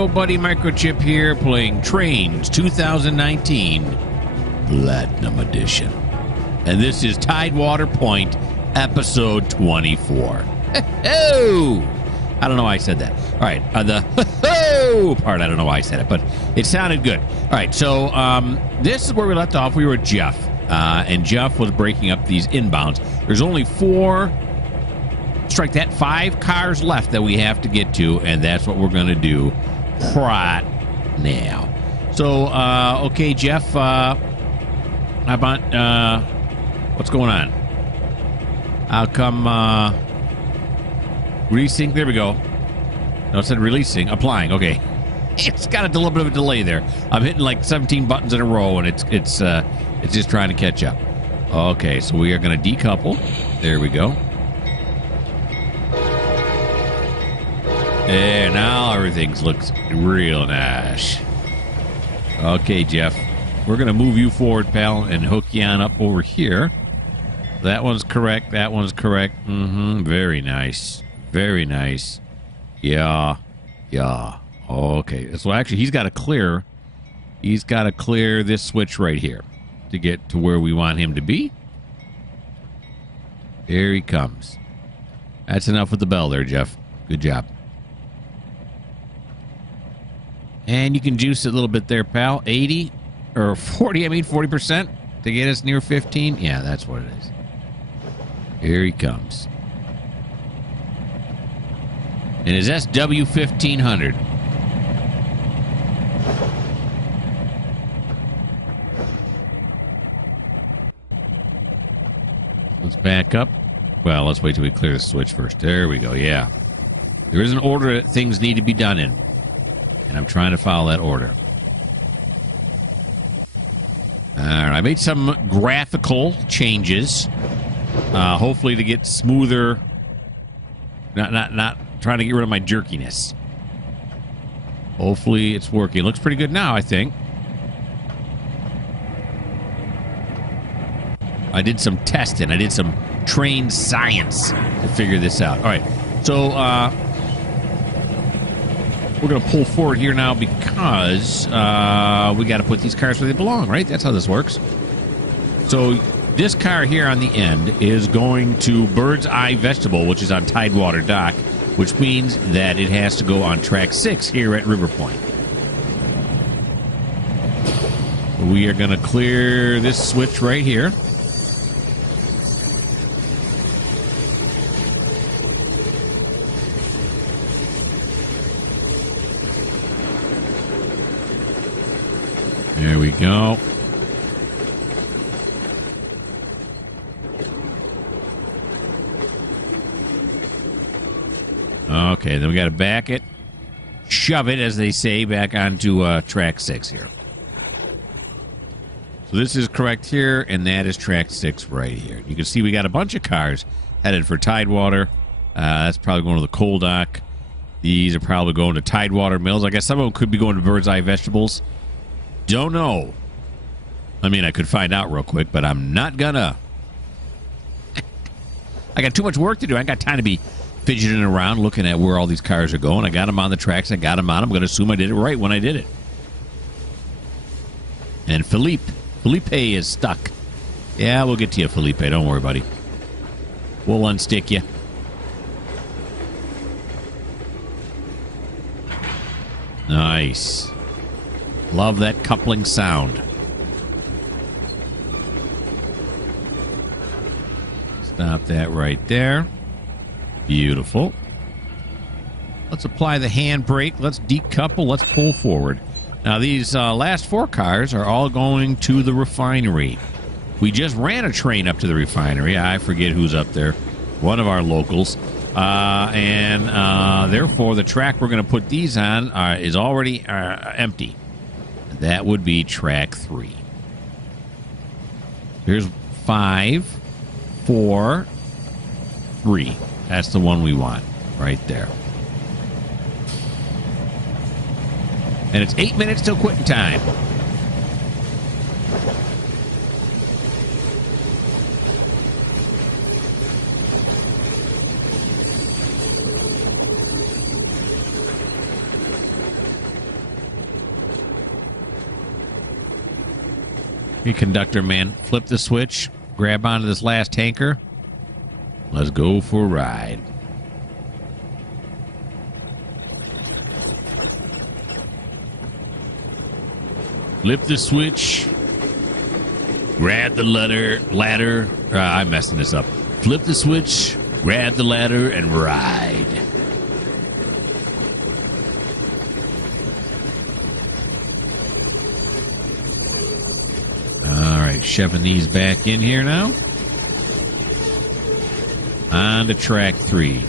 old buddy Mikerowchip here playing Trainz 2019 Platinum Edition. And this is TideWater Point, episode 24. Oh! I don't know why I said that. All right, the ho part, I don't know why I said it, but it sounded good. All right, so this is where we left off. We were with Jeff, and Jeff was breaking up these inbounds. There's only 5 cars left that we have to get to, and that's what we're going to do right now. So, okay, Jeff, how about, what's going on? How come, releasing? There we go. No, it said releasing. Applying. Okay. It's got a little bit of a delay there. I'm hitting like 17 buttons in a row, and it's just trying to catch up. Okay, so we are going to decouple. There we go. There, now everything looks real nice. Okay, Jeff. We're going to move you forward, pal, and hook you on up over here. That one's correct. That one's correct. Very nice. Very nice. Yeah. Yeah. Okay. So actually, he's got to clear this switch right here to get to where we want him to be. Here he comes. That's enough with the bell there, Jeff. Good job. And you can juice it a little bit there, pal. 80 or 40, 40% to get us near 15. Yeah, that's what it is. Here he comes. And his SW1500. Let's back up. Well, let's wait till we clear the switch first. There we go. Yeah. There is an order that things need to be done in. And I'm trying to follow that order. All right. I made some graphical changes. Hopefully to get smoother. Not trying to get rid of my jerkiness. Hopefully it's working. It looks pretty good now, I think. I did some testing. I did some Trainz science to figure this out. All right. So we're going to pull forward here now because we got to put these cars where they belong, right? That's how this works. So this car here on the end is going to Bird's Eye Vegetable, which is on TideWater Dock, which means that it has to go on track 6 here at River Point. We are going to clear this switch right here. There we go. Okay, then we got to back it, shove it, as they say, back onto track 6 here. So this is correct here, and that is track 6 right here. You can see we got a bunch of cars headed for TideWater. That's probably going to the coal dock. These are probably going to TideWater Mills. I guess some of them could be going to Bird's Eye Vegetables. Don't know. I mean, I could find out real quick, but I'm not gonna. I got too much work to do. I ain't got time to be fidgeting around looking at where all these cars are going. I got them on the tracks. I got them on. I'm going to assume I did it right when I did it. And Felipe is stuck. Yeah, we'll get to you, Felipe. Don't worry, buddy. We'll unstick you. Nice. Love that coupling sound. Stop that right there. Beautiful. Let's apply the handbrake. Let's decouple. Let's pull forward. Now, these last 4 cars are all going to the refinery. We just ran a train up to the refinery. I forget who's up there. One of our locals. And therefore, the track we're going to put these on is already empty. That would be track 3. Here's 5, 4, 3. That's the one we want right there. And it's 8 minutes till quitting time. Hey, conductor man, flip the switch, grab onto this last tanker. Let's go for a ride. Flip the switch. Grab the ladder. I'm messing this up. Flip the switch, grab the ladder, and ride. All right, shoving these back in here now. On to track 3.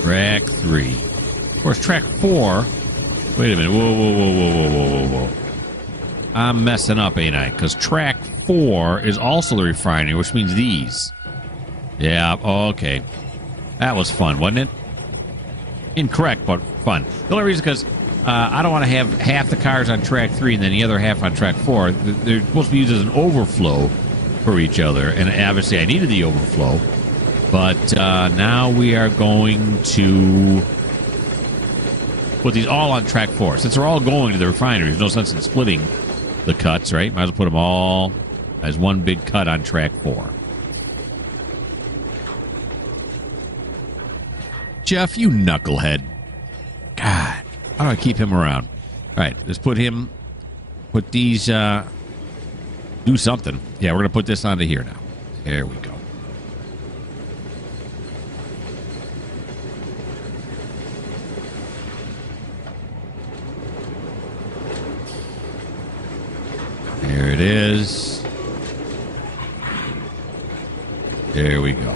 Track 3. Of course, track 4. Wait a minute. Whoa. I'm messing up, ain't I? Because track 4 is also the refinery, which means these. Yeah, okay. That was fun, wasn't it? Incorrect, but fun. The only reason is because I don't want to have half the cars on track 3 and then the other half on track 4. They're supposed to be used as an overflow for each other, and obviously I needed the overflow. But now we are going to put these all on track 4. Since they're all going to the refinery, there's no sense in splitting the cuts, right? Might as well put them all as one big cut on track 4. Jeff, you knucklehead. God, how do I keep him around? All right, let's put these, do something. Yeah, we're going to put this onto here now. There we go. There it is. There we go.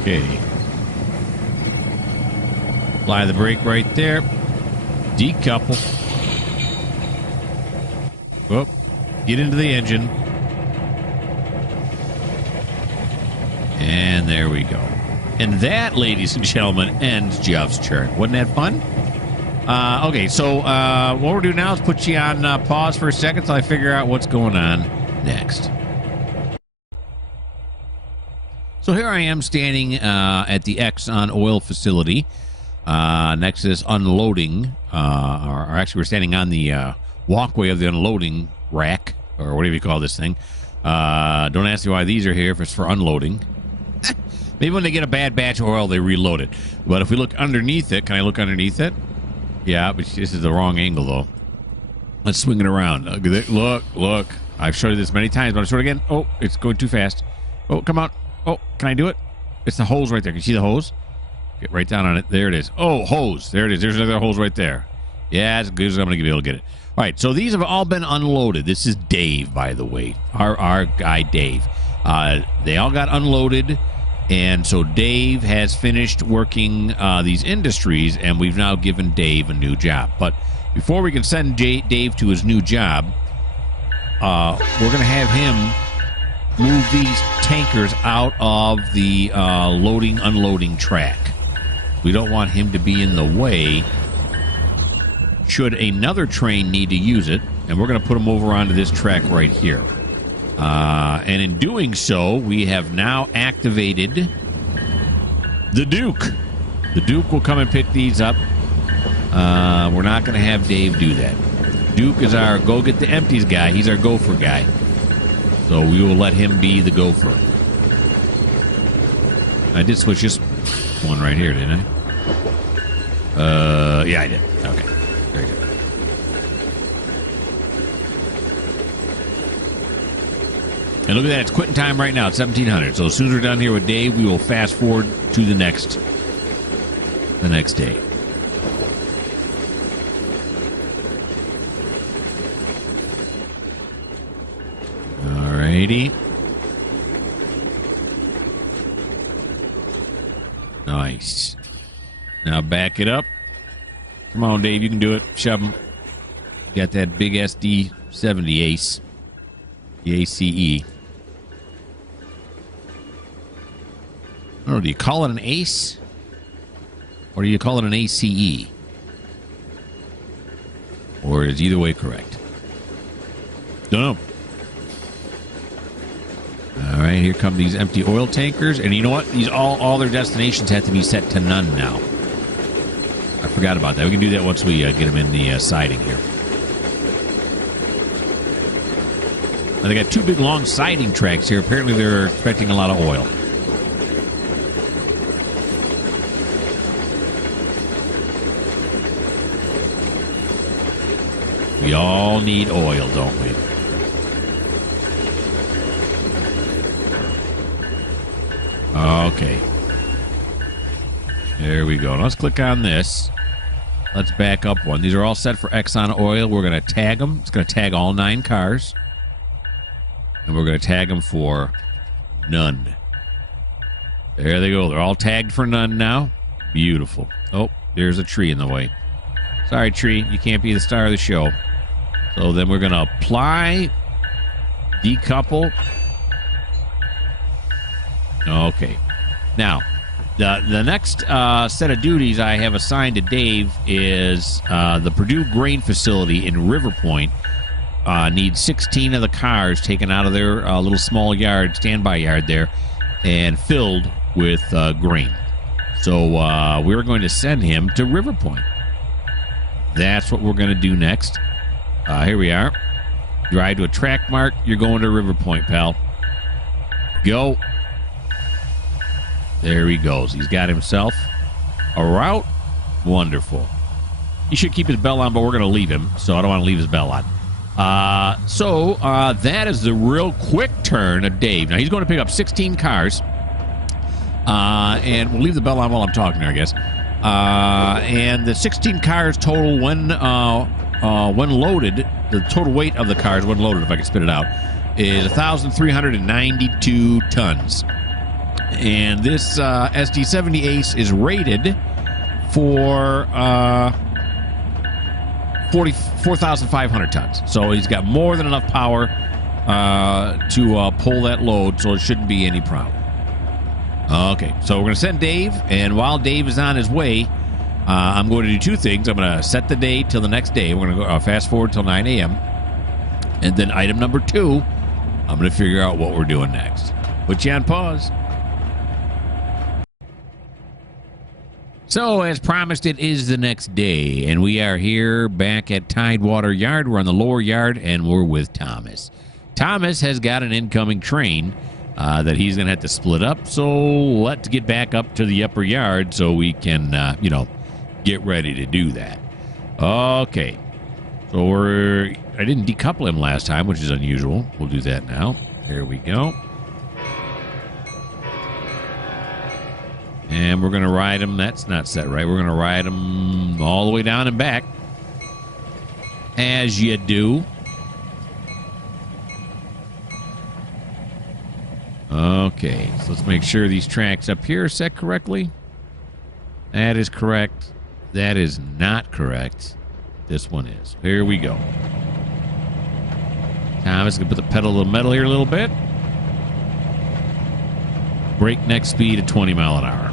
Okay. Apply the brake right there. Decouple. Whoop. Get into the engine. And there we go. And that, ladies and gentlemen, ends Jeff's turn. Wasn't that fun? Okay, so what we'll do now is put you on pause for a second until I figure out what's going on next. So here I am standing at the Exxon oil facility next to this unloading, or actually we're standing on the walkway of the unloading rack, or whatever you call this thing. Don't ask me why these are here if it's for unloading. Maybe when they get a bad batch of oil, they reload it. But if we look underneath it, can I look underneath it? Yeah, but this is the wrong angle, though. Let's swing it around. Look. I've showed you this many times, but I'll show it again. Oh, it's going too fast. Oh, come on. Oh, can I do it? It's the hose right there. Can you see the hose? Get right down on it. There it is. Oh, hose. There it is. There's another hose right there. Yeah, as good as I'm going to be able to get it. All right, so these have all been unloaded. This is Dave, by the way. Our guy, Dave. They all got unloaded, and so Dave has finished working these industries, and we've now given Dave a new job. But before we can send Dave to his new job, we're going to have him move these tankers out of the loading-unloading track. We don't want him to be in the way should another train need to use it, and we're going to put him over onto this track right here. And in doing so, we have now activated the Duke. The Duke will come and pick these up. We're not going to have Dave do that. Duke is our go-get-the-empties guy. He's our gopher guy. So we will let him be the gopher. I did switch this one right here, didn't I? Yeah, I did. Okay. Very good. And look at that. It's quitting time right now. It's 1700. So as soon as we're done here with Dave, we will fast forward to the next day. Alrighty. Nice. Now back it up. Come on, Dave. You can do it. Shove him. Got that big SD-70 ace. The ACE. I don't know, do you call it an ACE? Or do you call it an ACE? Or is either way correct? Don't know. All right, here come these empty oil tankers. And you know what? These all their destinations have to be set to none now. I forgot about that. We can do that once we get them in the siding here. Now, they got two big long siding tracks here. Apparently they're expecting a lot of oil. We all need oil, don't we? Okay. There we go. Now let's click on this. Let's back up one. These are all set for Exxon Oil. We're going to tag them. It's going to tag all 9 cars. And we're going to tag them for none. There they go. They're all tagged for none now. Beautiful. Oh, there's a tree in the way. Sorry, tree. You can't be the star of the show. So then we're going to apply, decouple. Okay. Now, the next set of duties I have assigned to Dave is the Purdue Grain Facility in River Point needs 16 of the cars taken out of their little small yard, standby yard there, and filled with grain. So we're going to send him to River Point. That's what we're going to do next. Here we are. Drive to a track mark. You're going to River Point, pal. Go. There he goes. He's got himself a route. Wonderful. He should keep his bell on, but we're going to leave him, so I don't want to leave his bell on. That is the real quick turn of Dave. Now, he's going to pick up 16 cars, and we'll leave the bell on while I'm talking there, I guess. And the 16 cars total when loaded, the total weight of the cars when loaded, if I can spit it out, is 1,392 tons. And this SD70 Ace is rated for 4,500 tons. So he's got more than enough power to pull that load, so it shouldn't be any problem. Okay, so we're going to send Dave, and while Dave is on his way, I'm going to do two things. I'm going to set the day till the next day. We're going to go fast forward till 9 a.m. And then item number 2, I'm going to figure out what we're doing next. Put you on pause. So, as promised, it is the next day, and we are here back at TideWater Yard. We're on the lower yard, and we're with Thomas. Thomas has got an incoming train that he's going to have to split up, so let's get back up to the upper yard so we can, get ready to do that. Okay. So I didn't decouple him last time, which is unusual. We'll do that now. There we go. And we're going to ride him. That's not set right. We're going to ride him all the way down and back. As you do. Okay. So let's make sure these tracks up here are set correctly. That is correct. That is not correct. This one is. Here we go. Thomas going to put the pedal to the metal here a little bit. Breakneck speed at 20 mile an hour.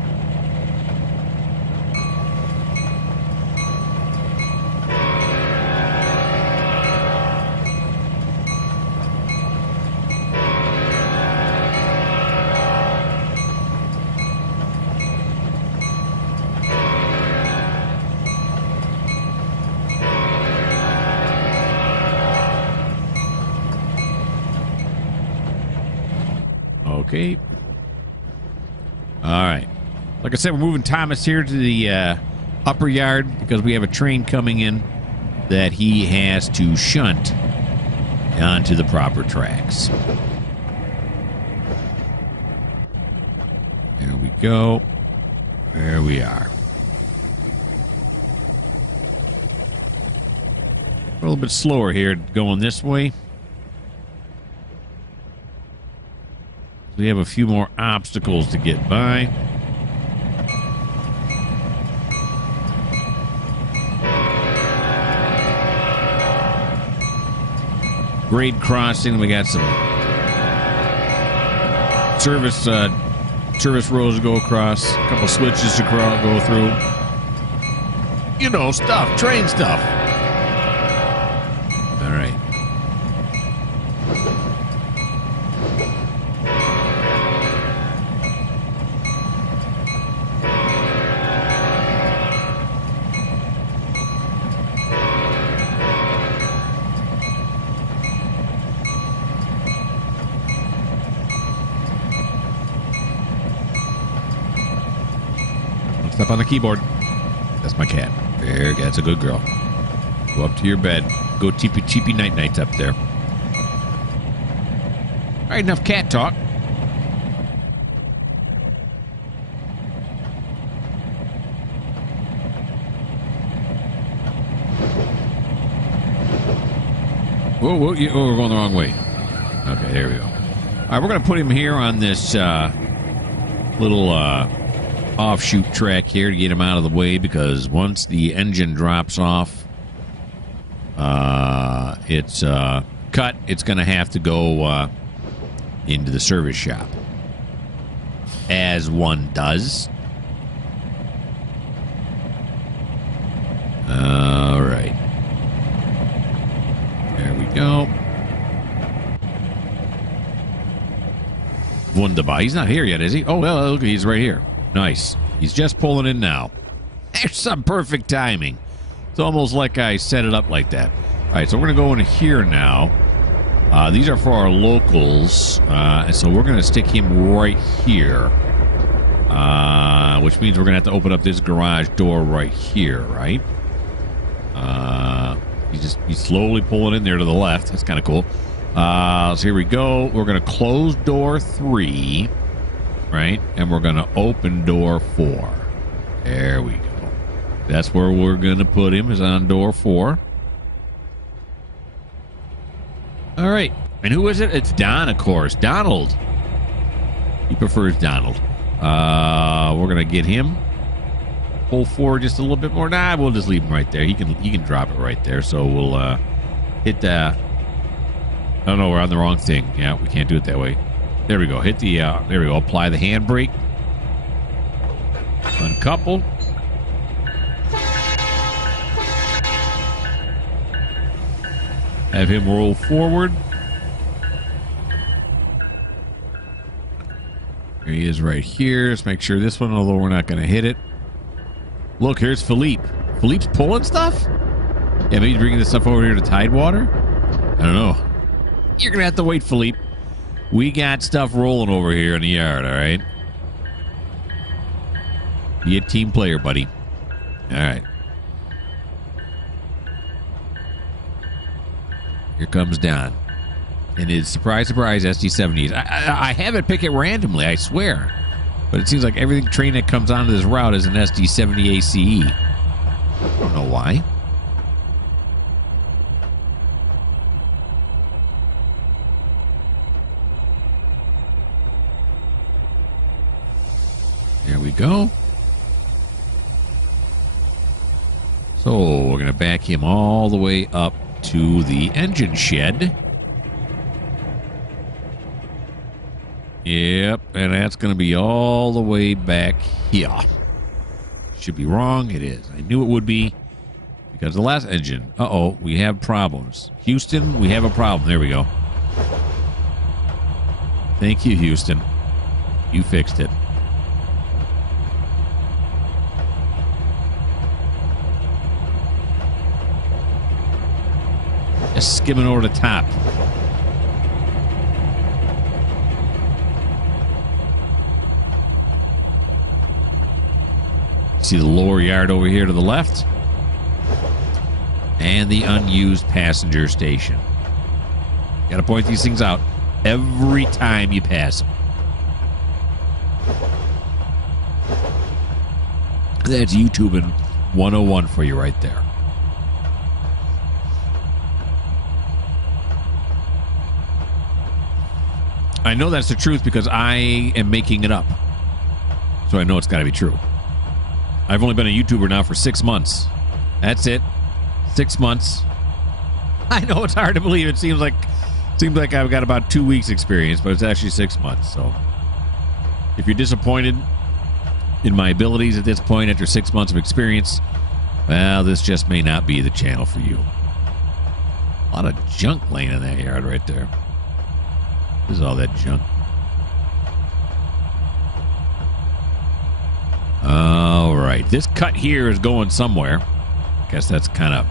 Okay. All right. Like I said, we're moving Thomas here to the upper yard because we have a train coming in that he has to shunt onto the proper tracks. There we go. There we are. A little bit slower here going this way. We have a few more obstacles to get by. grade crossing. We got some service rows to go across. A couple switches to go through. You know, stuff. Train stuff. All right. Step on the keyboard. That's my cat. There, that's a good girl. Go up to your bed. Go teepee night nights up there. All right, enough cat talk. Whoa, we're going the wrong way. Okay, there we go. All right, we're going to put him here on this little offshoot track here to get him out of the way, because once the engine drops off, it's cut. It's going to have to go into the service shop, as one does. All right. There we go. Wunderbar. He's not here yet, is he? Oh, well, look, he's right here. Nice. He's just pulling in now. There's some perfect timing. It's almost like I set it up like that. All right, so we're going to go into here now. These are for our locals, and so we're going to stick him right here, which means we're going to have to open up this garage door right here, right? He's slowly pulling in there to the left. That's kind of cool. So here we go. We're going to close door 3. Right? And we're going to open door 4. There we go. That's where we're going to put him, is on door 4. All right. And who is it? It's Don, of course. Donald. He prefers Donald. We're going to get him. Pull forward just a little bit more. Nah, we'll just leave him right there. He can drop it right there. So we'll hit the... Oh, no, we're on the wrong thing. Yeah, we can't do it that way. There we go. Hit the, there we go. Apply the handbrake. Uncouple. Have him roll forward. Here he is right here. Let's make sure this one, although we're not going to hit it. Look, here's Philippe. Philippe's pulling stuff? Yeah, maybe he's bringing this stuff over here to TideWater? I don't know. You're going to have to wait, Philippe. We got stuff rolling over here in the yard, all right? Be a team player, buddy. All right. Here comes Don. And his surprise, SD70s. I have it pick it randomly, I swear. But it seems like every train that comes onto this route is an SD70 ACE. I don't know why. There we go. So we're going to back him all the way up to the engine shed. Yep, and that's going to be all the way back here. Should be wrong. It is. I knew it would be, because the last engine. Uh-oh, we have problems. Houston, we have a problem. There we go. Thank you, Houston. You fixed it. Just skimming over the top. See the lower yard over here to the left? And the unused passenger station. Got to point these things out every time you pass them. That's YouTubing 101 for you right there. I know that's the truth because I am making it up. So I know it's got to be true. I've only been a YouTuber now for 6 months. That's it. 6 months. I know it's hard to believe. It seems like I've got about 2 weeks experience, but it's actually 6 months. So if you're disappointed in my abilities at this point after 6 months of experience, well, this just may not be the channel for you. A lot of junk laying in that yard right there. This is all that junk. All right. This cut here is going somewhere. I guess that's kind of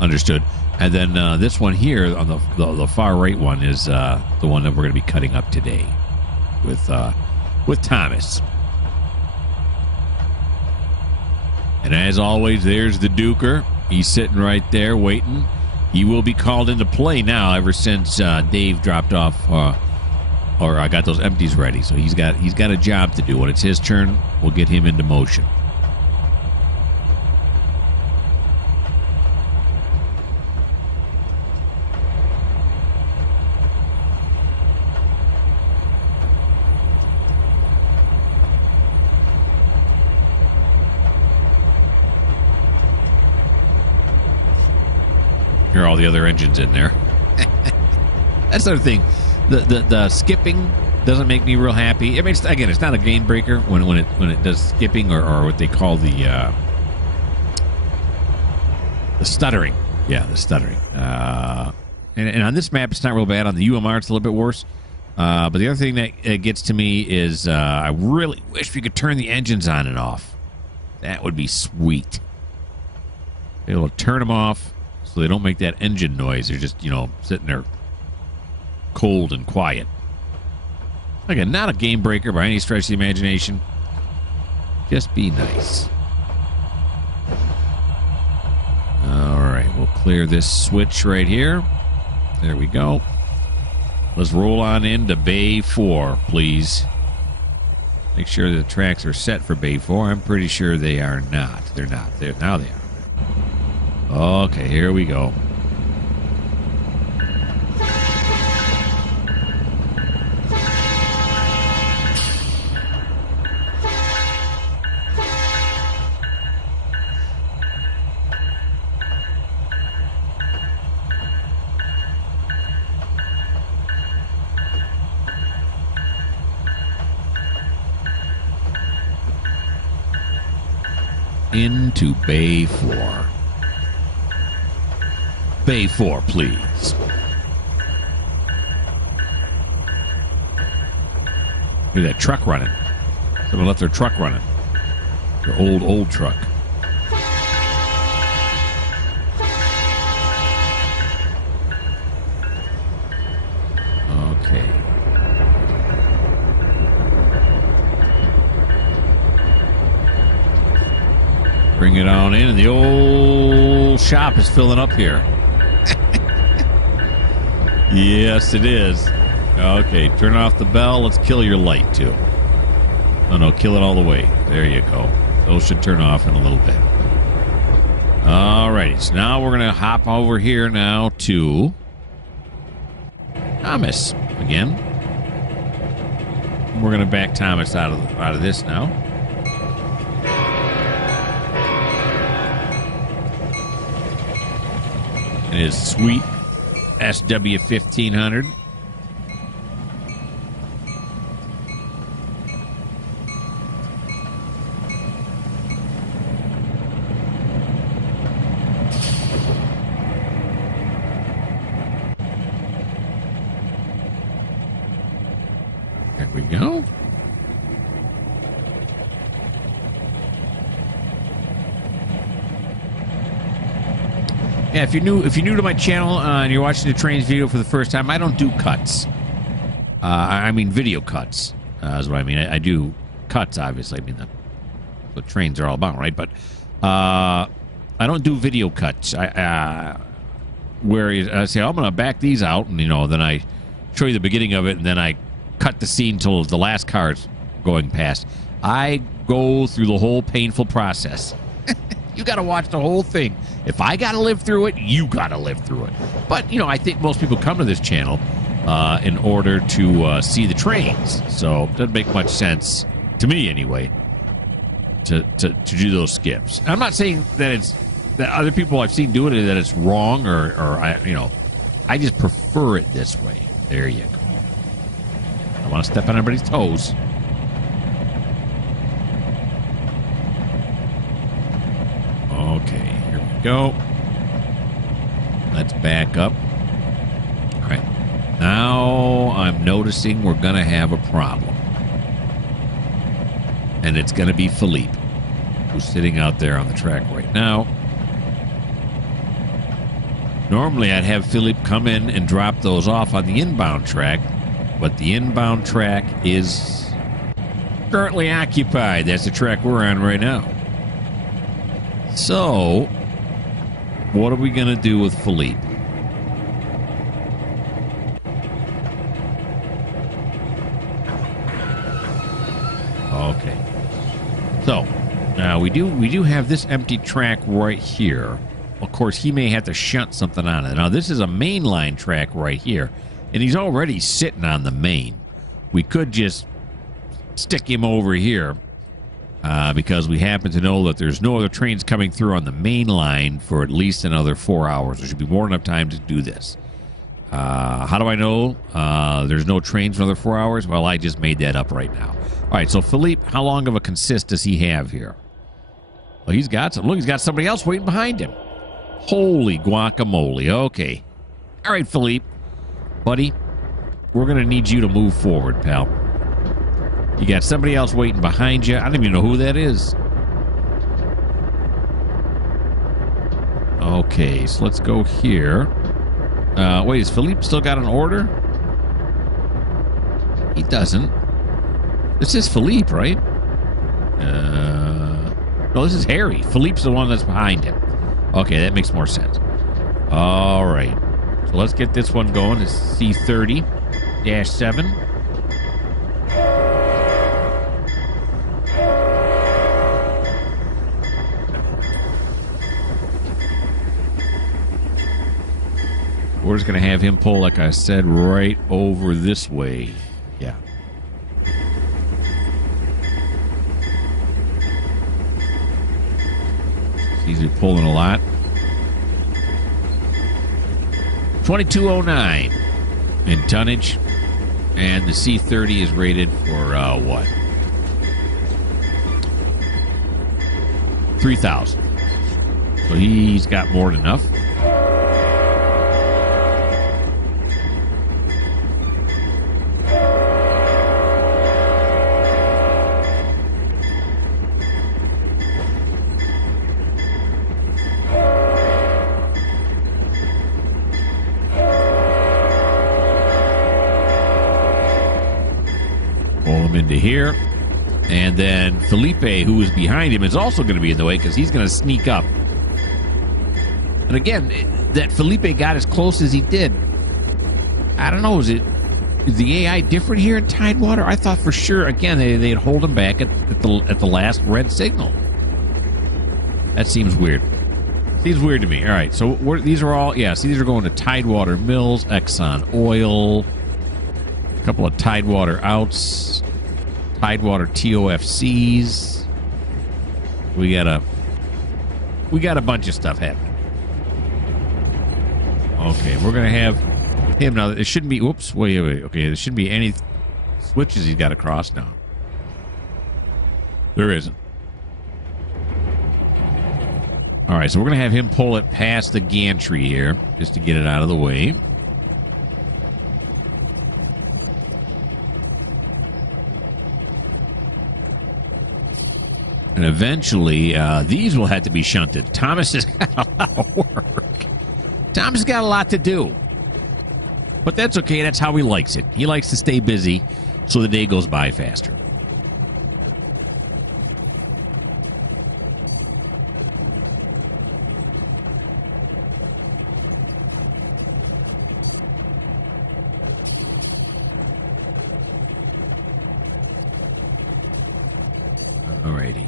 understood. And then this one here on the far right one is the one that we're going to be cutting up today with Thomas. And as always, there's the Duker. He's sitting right there waiting. He will be called into play now ever since Dave dropped off or I got those empties ready. So he's got a job to do. When it's his turn, we'll get him into motion. Hear all the other engines in there. That's the other thing. The skipping doesn't make me real happy. I mean, it's not a game breaker when it does skipping or what they call the stuttering. Yeah, the stuttering. And on this map, it's not real bad. On the UMR, it's a little bit worse. But the other thing that gets to me is I really wish we could turn the engines on and off. That would be sweet. Be able to turn them off so they don't make that engine noise. They're just, sitting there cold and quiet. Again, not a game breaker by any stretch of the imagination. Just be nice. All right, we'll clear this switch right here. There we go. Let's roll on into Bay 4, please. Make sure the tracks are set for Bay 4. I'm pretty sure they are not. They're not. Now they are. Okay, here we go. Into Bay 4. Bay 4, please. Look at that truck running. Someone left their truck running. Their old truck. Okay. Bring it on in, and the old shop is filling up here. Yes, it is. Okay, turn off the bell. Let's kill your light, too. Oh, no, kill it all the way. There you go. Those should turn off in a little bit. All righty, so now we're going to hop over here now to Thomas again. We're going to back Thomas out of this now. And his sweet SW1500. There we go. Yeah, if you're new to my channel and you're watching the Trainz video for the first time, I don't do cuts. I mean video cuts is what I mean. I do cuts, obviously. I mean, the Trainz are all about, right? But I don't do video cuts. Where I say, I'm going to back these out, and then I show you the beginning of it, and then I cut the scene till the last car's going past. I go through the whole painful process. You got to watch the whole thing. If I got to live through it, you got to live through it. But, I think most people come to this channel in order to see the Trainz. So it doesn't make much sense, to me anyway, to do those skips. I'm not saying that the other people I've seen doing it that it's wrong or I just prefer it this way. There you go. I want to step on everybody's toes. Okay, here we go. Let's back up. All right. Now I'm noticing we're going to have a problem. And it's going to be Philippe, who's sitting out there on the track right now. Normally, I'd have Philippe come in and drop those off on the inbound track, but the inbound track is currently occupied. That's the track we're on right now. So, what are we going to do with Philippe? Okay. So, now we do have this empty track right here. Of course, he may have to shunt something on it. Now, this is a mainline track right here, and he's already sitting on the main. We could just stick him over here because we happen to know that there's no other trains coming through on the main line for at least another 4 hours. There should be more than enough time to do this. How do I know there's no trains for another 4 hours? Well, I just made that up right now. All right, so Philippe, how long of a consist does he have here? Well, he's got some. Look, he's got somebody else waiting behind him. Holy guacamole. Okay. All right, Philippe. Buddy, we're going to need you to move forward, pal. You got somebody else waiting behind you. I don't even know who that is. Okay, so let's go here. Wait, has Philippe still got an order? He doesn't. This is Philippe, right? No, this is Harry. Philippe's the one that's behind him. Okay, that makes more sense. All right. So let's get this one going. It's C30-7. We're just going to have him pull, like I said, right over this way. Yeah. He's pulling a lot. 2209 in tonnage. And the C30 is rated for what? 3,000. So he's got more than enough. Into here, and then Felipe, who is behind him, is also going to be in the way because he's going to sneak up. And again, that Felipe got as close as he did. I don't know, is the AI different here in TideWater? I thought for sure, again, they'd hold him back at the last red signal. That seems weird. Seems weird to me. All right, so these are all, yeah, see, these are going to TideWater Mills, Exxon Oil, a couple of TideWater outs, TideWater TOFCs. We got a bunch of stuff happening. Okay, we're gonna have him now. There shouldn't be. Whoops. Wait. Okay, there shouldn't be any switches he's got to cross now. There isn't. All right, so we're gonna have him pull it past the gantry here just to get it out of the way. And eventually, these will have to be shunted. Thomas has got a lot of work. Thomas has got a lot to do. But that's okay. That's how he likes it. He likes to stay busy so the day goes by faster. Alrighty.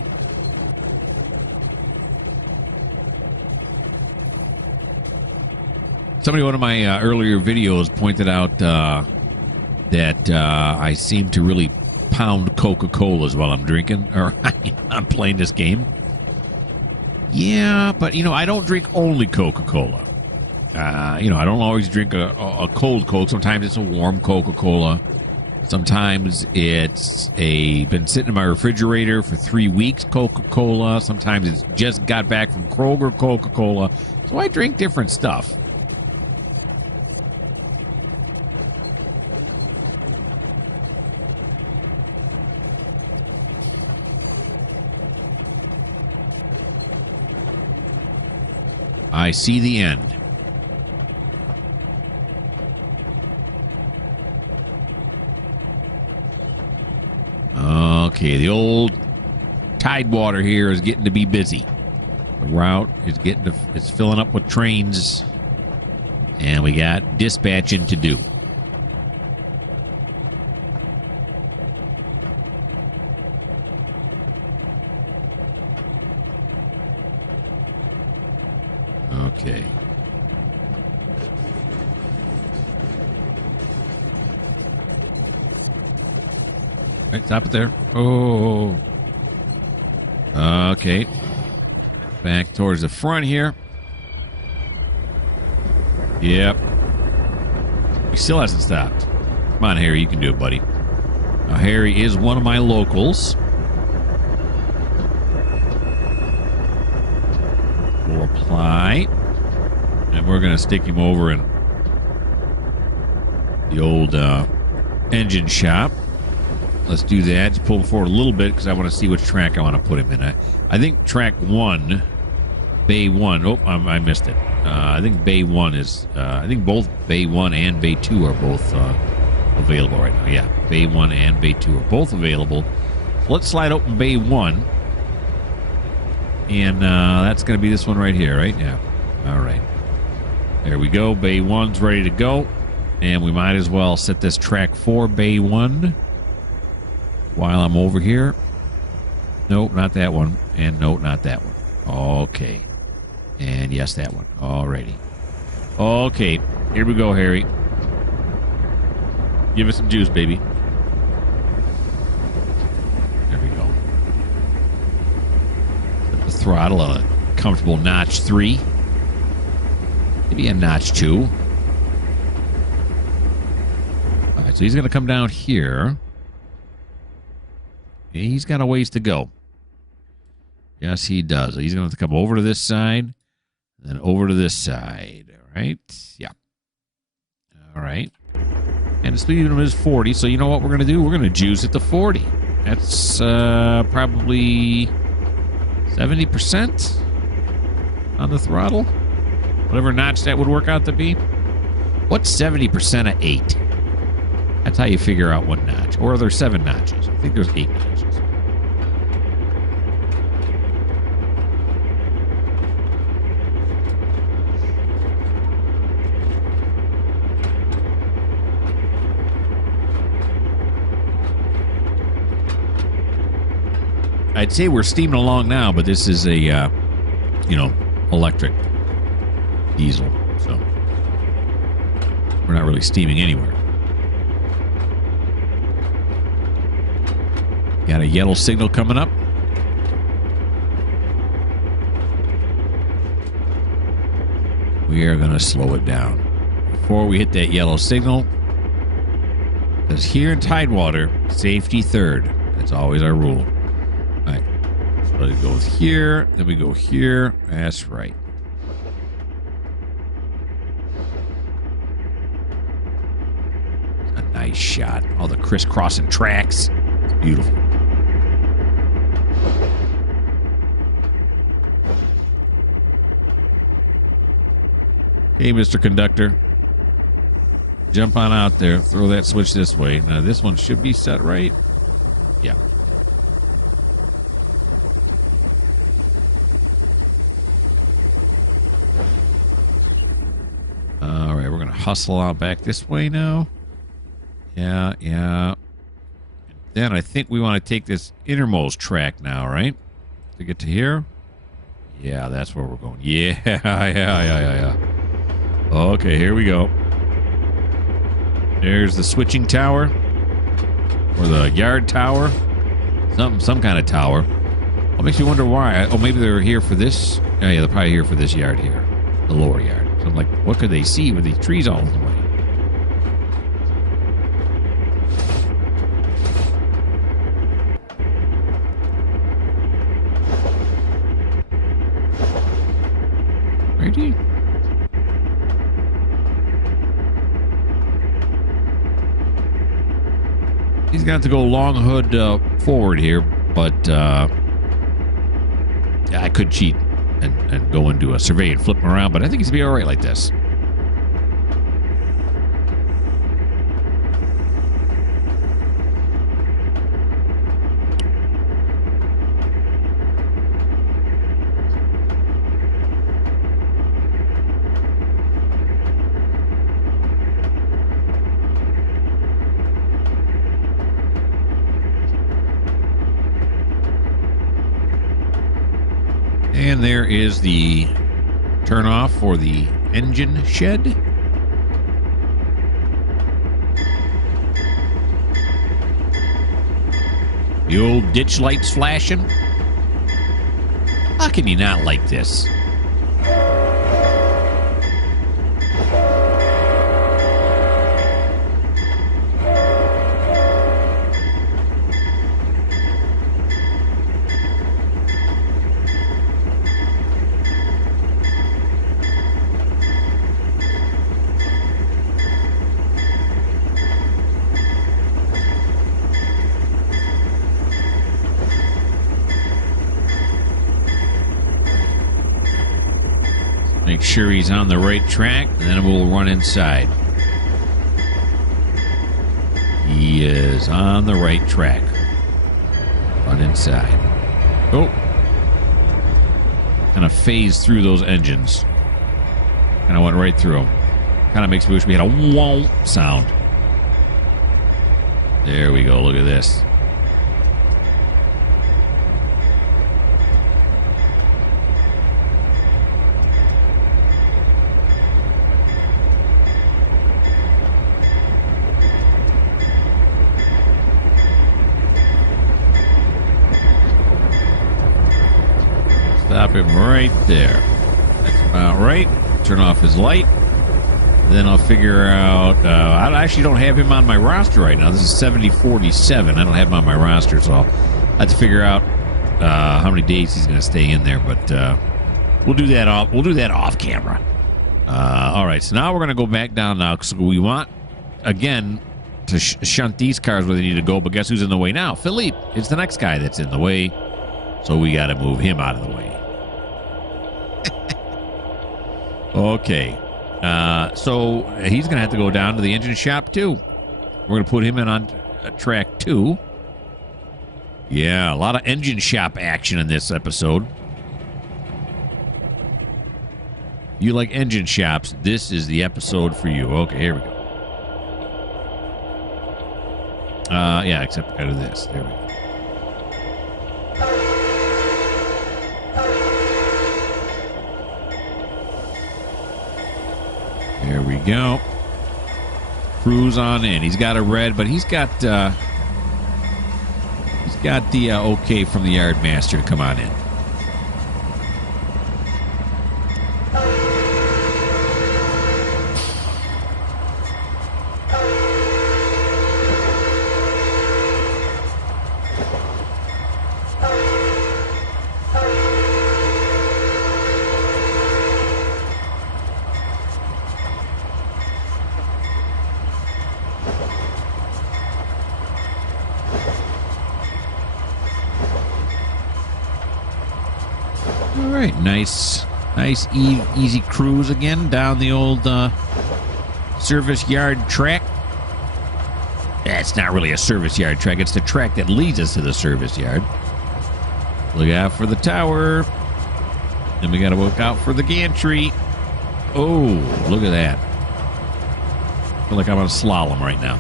Somebody in one of my earlier videos pointed out that I seem to really pound Coca-Colas while I'm drinking or I'm playing this game. Yeah, but, I don't drink only Coca-Cola. I don't always drink a cold Coke. Sometimes it's a warm Coca-Cola. Sometimes it's been sitting in my refrigerator for 3 weeks Coca-Cola. Sometimes it's just got back from Kroger Coca-Cola. So I drink different stuff. I see the end. Okay, the old TideWater here is getting to be busy. The route is it's filling up with trains, and we got dispatching to do. Okay. Right, stop it there. Oh. Okay. Back towards the front here. Yep. He still hasn't stopped. Come on, Harry. You can do it, buddy. Now, Harry is one of my locals. We'll apply. And we're going to stick him over in the old engine shop. Let's do that. Just pull him forward a little bit because I want to see which track I want to put him in. I think track 1, Bay 1. Oh, I missed it. I think Bay 1 is... I think both Bay 1 and Bay 2 are both available right now. Yeah, Bay 1 and Bay 2 are both available. Let's slide open Bay 1. And that's going to be this one right here, right? Yeah. All right. There we go. Bay 1's ready to go. And we might as well set this track for Bay 1 while I'm over here. Nope, not that one. And nope, not that one. Okay. And yes, that one. Alrighty. Okay. Here we go, Harry. Give us some juice, baby. There we go. Set the throttle on a comfortable notch 3. Maybe a notch 2. Alright, so he's going to come down here. He's got a ways to go. Yes, he does. He's going to have to come over to this side, then over to this side. All right? Yeah. All right. And the speed limit is 40, so you know what we're going to do? We're going to juice it to 40. That's probably 70% on the throttle. Whatever notch that would work out to be. What's 70% of 8? That's how you figure out what notch. Or are there 7 notches? I think there's 8 notches. I'd say we're steaming along now, but this is a, electric diesel. So we're not really steaming anywhere. Got a yellow signal coming up. We are going to slow it down before we hit that yellow signal. Because here in TideWater, safety third. That's always our rule. All right. So let it go here. Then we go here. That's right. A nice shot. All the crisscrossing tracks. It's beautiful. Okay, Mr. Conductor. Jump on out there. Throw that switch this way. Now, this one should be set right. Yeah. All right, we're going to hustle out back this way now. Yeah, yeah. Then I think we want to take this innermost track now, right? To get to here? Yeah, that's where we're going. Yeah, yeah. Okay, here we go. There's the switching tower. Or the yard tower. Some kind of tower. What makes me wonder why? Oh, maybe they're here for this. Oh, yeah, they're probably here for this yard here, the lower yard. So I'm like, what could they see with these trees all in the way? Ready? He's got to go long hood forward here, but yeah, I could cheat and go into a survey and flip him around, but I think he's going to be all right like this. And there is the turn off for the engine shed. The old ditch lights flashing. How can you not like this? Make sure he's on the right track, and then we'll run inside. He is on the right track. Run inside. Oh. Kind of phased through those engines. Kind of went right through them. Kind of makes me wish we had a womp sound. There we go. Look at this. Stop him right there. That's about right. Turn off his light. Then I'll figure out... I actually don't have him on my roster right now. This is 7047. I don't have him on my roster, so I'll have to figure out how many days he's going to stay in there. But we'll do that off camera. All right, so now we're going to go back down now because we want, again, to shunt these cars where they need to go. But guess who's in the way now? Philippe. It's the next guy that's in the way. So we got to move him out of the way. Okay. So he's going to have to go down to the engine shop, too. We're going to put him in on track 2. Yeah, a lot of engine shop action in this episode. You like engine shops, this is the episode for you. Okay, here we go. Yeah, except out of this. There we go. There we go. Cruise on in. He's got a red, but he's got the okay from the yard master to come on in. Nice, easy cruise again down the old service yard track. It's not really a service yard track. It's the track that leads us to the service yard. Look out for the tower. And we got to look out for the gantry. Oh, look at that. I feel like I'm on a slalom right now.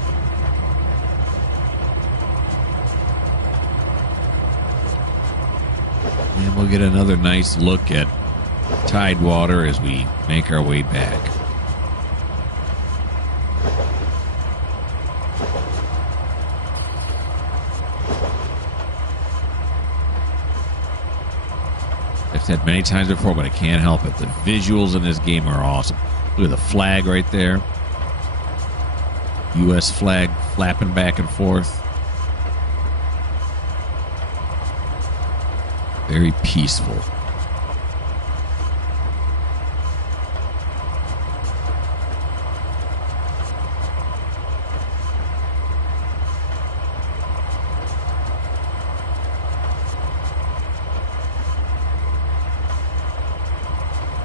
And we'll get another nice look at TideWater as we make our way back. I've said many times before, but I can't help it. The visuals in this game are awesome. Look at the flag right there. U.S. flag flapping back and forth. Very peaceful.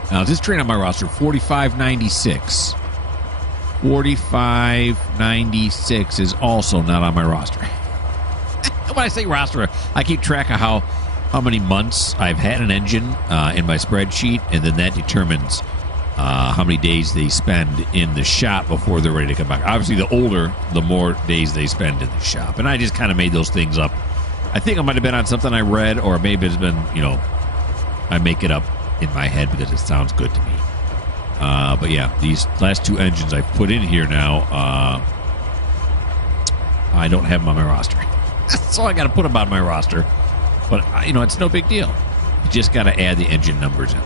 Now, this train on my roster, 4596. 4596 is also not on my roster. When I say roster, I keep track of how many months I've had an engine in my spreadsheet, and then that determines how many days they spend in the shop before they're ready to come back. Obviously, the older, the more days they spend in the shop. And I just kind of made those things up. I think it might have been on something I read, or maybe it's been, I make it up in my head because it sounds good to me. But yeah, these last two engines I've put in here now, I don't have them on my roster. So I got to put them on my roster. But, it's no big deal. You just got to add the engine numbers in.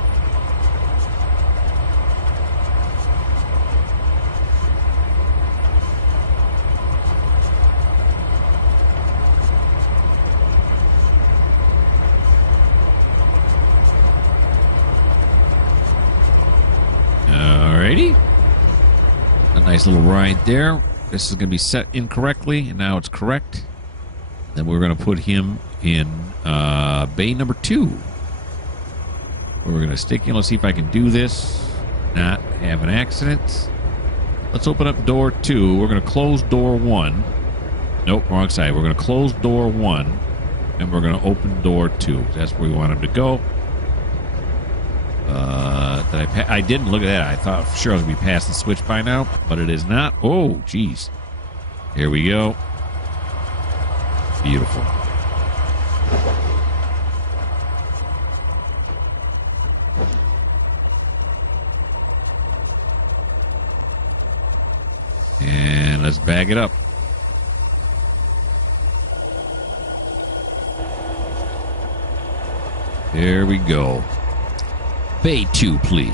Alrighty. A nice little ride there. This is going to be set incorrectly, and now it's correct. Then we're going to put him in bay number 2. We're going to stick in. Let's see if I can do this. Not have an accident. Let's open up door 2. We're going to close door 1. Nope, wrong side. We're going to close door 1, and we're going to open door 2. That's where we want him to go. I didn't look at that. I thought for sure I was going to be past the switch by now, but it is not. Oh, geez. Here we go. Beautiful. And let's bag it up. There we go. Bay 2, please.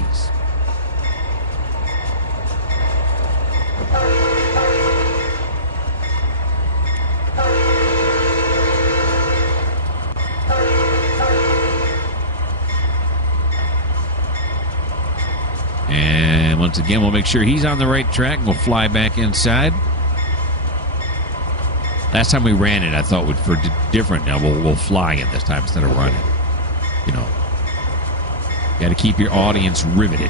And once again, we'll make sure he's on the right track. We'll fly back inside. Last time we ran it, I thought we'd for different. Now we'll fly it this time instead of running. Got to keep your audience riveted.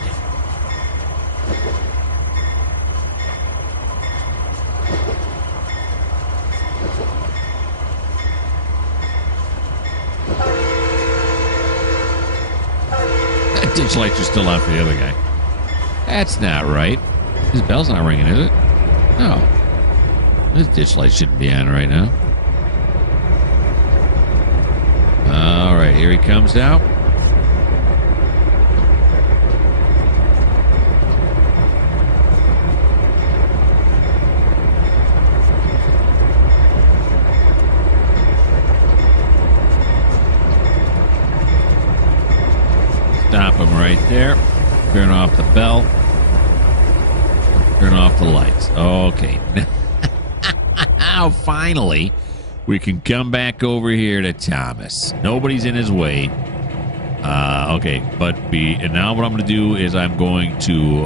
That ditch lights are still on for the other guy. That's not right. His bell's not ringing, is it? No. This ditch light shouldn't be on right now. All right, here he comes now. Stop him right there. Turn off the bell. Turn off the lights. Okay. Now, finally, we can come back over here to Thomas. Nobody's in his way. Okay, and now what I'm going to do is I'm going to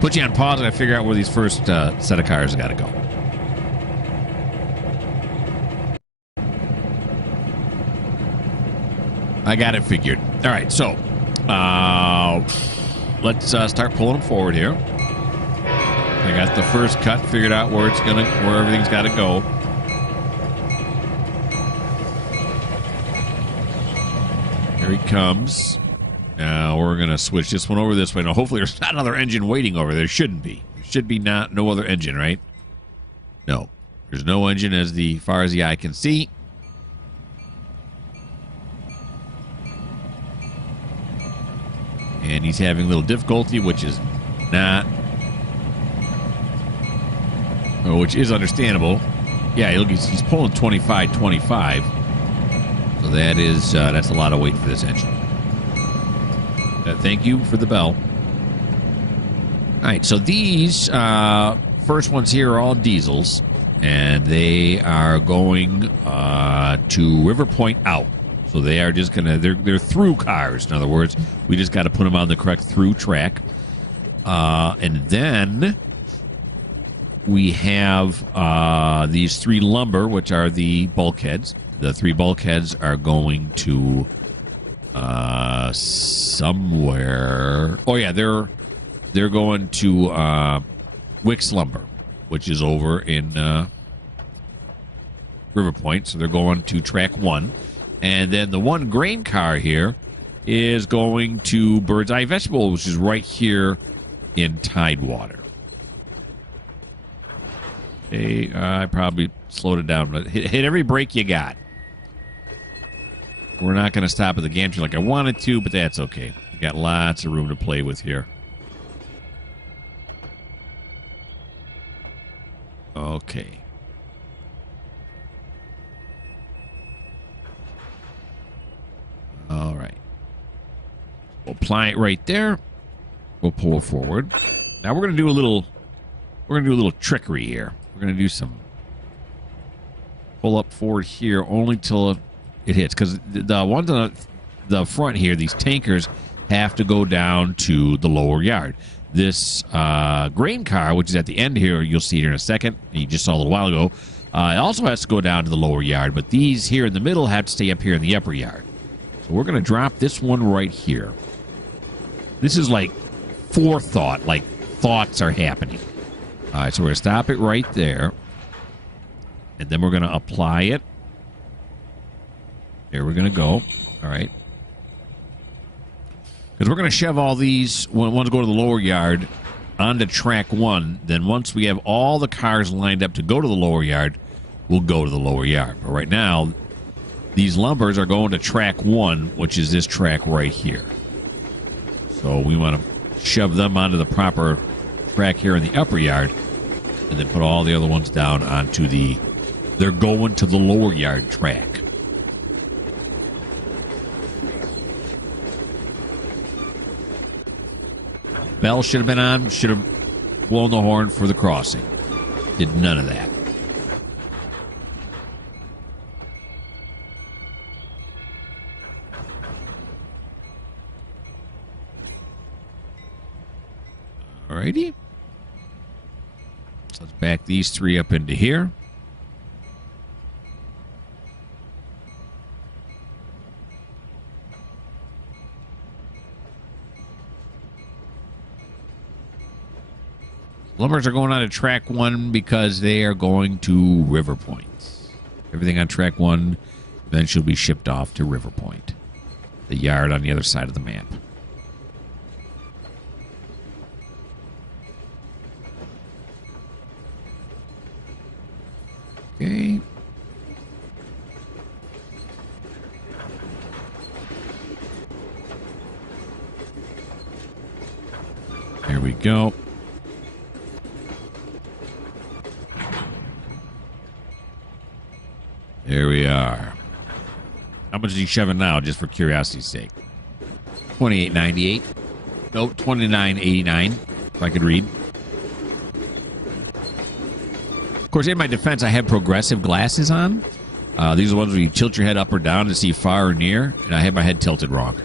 put you on pause and I figure out where these first set of cars have got to go. I got it figured. All right, so let's start pulling them forward here. I got the first cut figured out where everything's got to go. Here he comes. Now we're gonna switch this one over this way. Now, hopefully, there's not another engine waiting over there. Shouldn't be. There should be no other engine, right? No, there's no engine as far as the eye can see. And he's having a little difficulty, which is understandable. Yeah, look, he's pulling 25. So that's a lot of weight for this engine. Thank you for the bell. All right, so these first ones here are all diesels, and they are going to River Point out. So they are just gonna they're through cars. In other words, we just got to put them on the correct through track, and then we have these 3 lumber, which are the bulkheads. The 3 bulkheads are going to somewhere. Oh yeah, they're going to Wicks Lumber, which is over in River Point. So they're going to track 1. And then the 1 grain car here is going to Bird's Eye Vegetable, which is right here in TideWater. Okay, I probably slowed it down, but hit every brake you got. We're not going to stop at the gantry like I wanted to, but that's okay. We got lots of room to play with here. Okay. All right. We'll apply it right there. We'll pull it forward. Now we're going to do a little trickery here. We're going to do some pull up forward here only till it hits, because the ones on the front here, these tankers, have to go down to the lower yard. This grain car, which is at the end here, you'll see it here in a second, and you just saw a little while ago, it also has to go down to the lower yard, but these here in the middle have to stay up here in the upper yard. So we're going to drop this one right here. This is like forethought, like thoughts are happening. All right, so we're going to stop it right there, and then we're going to apply it. There we're going to go. All right. Because we're going to shove all these, ones go to the lower yard, onto track 1. Then once we have all the cars lined up to go to the lower yard, we'll go to the lower yard. But right now, these lumbers are going to track 1, which is this track right here. So we want to shove them onto the proper track here in the upper yard, and then put all the other ones down onto they're going to the lower yard track. Bell should have been on, should have blown the horn for the crossing. Did none of that. Alrighty. So let's back these 3 up into here. Lumbers are going on to track 1 because they are going to River Point. Everything on track 1 eventually will be shipped off to River Point, the yard on the other side of the map. Okay. There we go. There we are. How much is he shoving now, just for curiosity's sake? $28.98. Nope, $29.89, if I could read. Of course, in my defense, I had progressive glasses on. These are the ones where you tilt your head up or down to see far or near, and I had my head tilted wrong.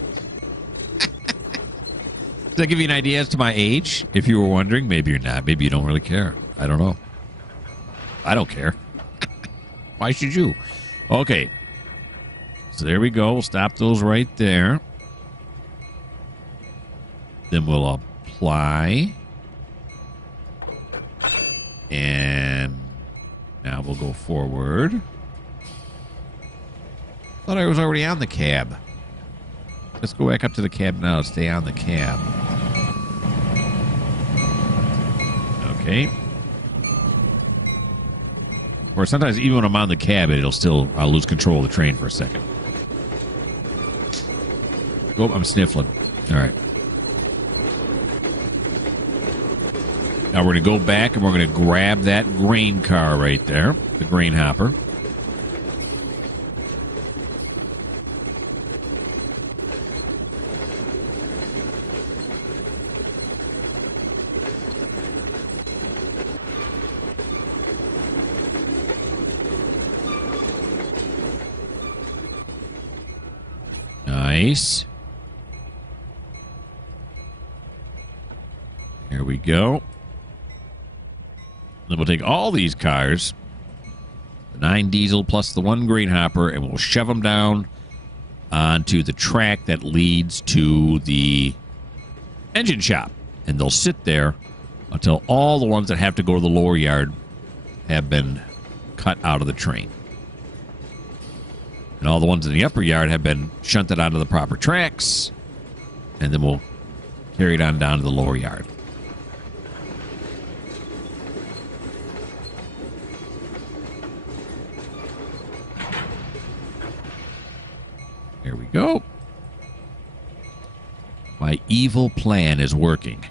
Does that give you an idea as to my age? If you were wondering, maybe you're not. Maybe you don't really care. I don't know. I don't care. Why should you? Okay. So there we go. We'll stop those right there. Then we'll apply. And now we'll go forward. Thought I was already on the cab. Let's go back up to the cab now. Stay on the cab. Okay. Or sometimes even when I'm on the cab, I'll lose control of the train for a second. Oh, I'm sniffling. All right. Now we're going to go back and we're going to grab that grain car right there, the grain hopper. Nice. Here we go. Then we'll take all these cars, the 9 diesel plus the 1 grain hopper, and we'll shove them down onto the track that leads to the engine shop. And they'll sit there until all the ones that have to go to the lower yard have been cut out of the train. And all the ones in the upper yard have been shunted onto the proper tracks. And then we'll carry it on down to the lower yard. Here we go. My evil plan is working.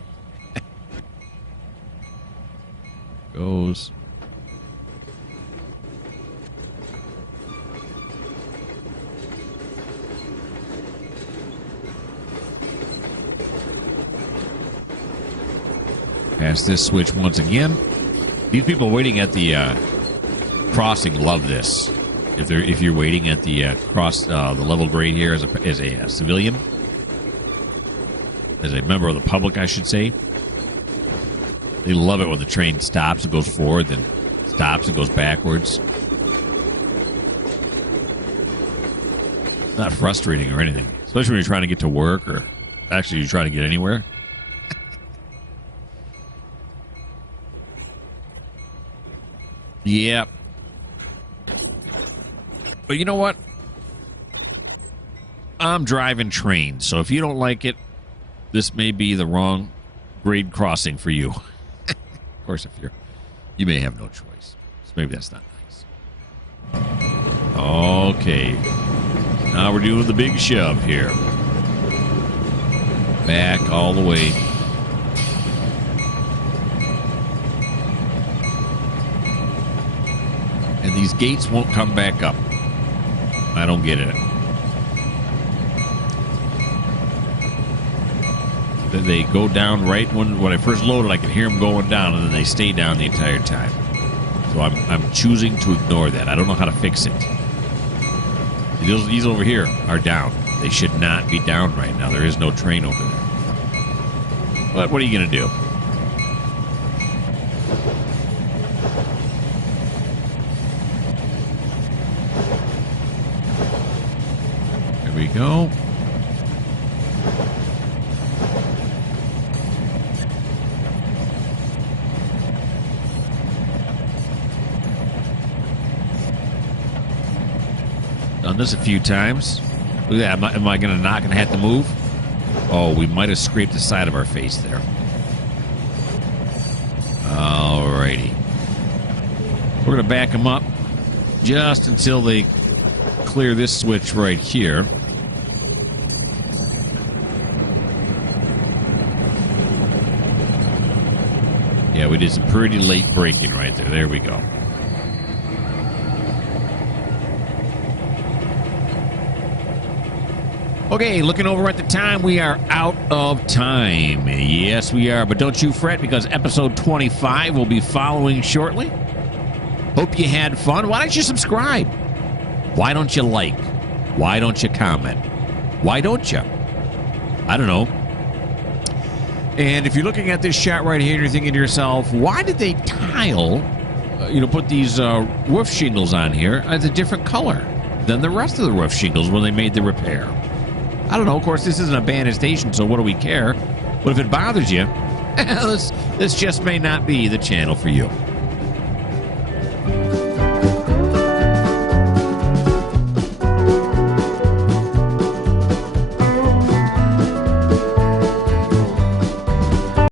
Goes. Pass this switch once again. These people waiting at the crossing love this. If you're waiting at the the level grade here as a civilian, as a member of the public, I should say, they love it when the train stops and goes forward, then stops and goes backwards. It's not frustrating or anything, especially when you're trying to get to work or actually you're trying to get anywhere. Yep. But you know what? I'm driving Trainz, so if you don't like it, this may be the wrong grade crossing for you. Of course, you may have no choice. So maybe that's not nice. Okay. Now we're doing the big shove here. Back all the way. And these gates won't come back up. I don't get it. They go down right when I first loaded. I could hear them going down, and then they stay down the entire time. So I'm choosing to ignore that. I don't know how to fix it. These over here are down. They should not be down right now. There is no train over there. But what are you going to do? There we go. Done this a few times. Look at that. Am I going to not going to have to move? Oh, we might have scraped the side of our face there. Alrighty. We're going to back them up just until they clear this switch right here. Yeah, we did some pretty late braking right there. There we go. Okay, looking over at the time, we are out of time. Yes, we are, but don't you fret because episode 25 will be following shortly. Hope you had fun. Why don't you subscribe? Why don't you like? Why don't you comment? Why don't you? I don't know. And if you're looking at this shot right here and you're thinking to yourself, why did they put these roof shingles on here as a different color than the rest of the roof shingles when they made the repair? I don't know. Of course, this isn't a abandoned station, so what do we care? But if it bothers you, this just may not be the channel for you.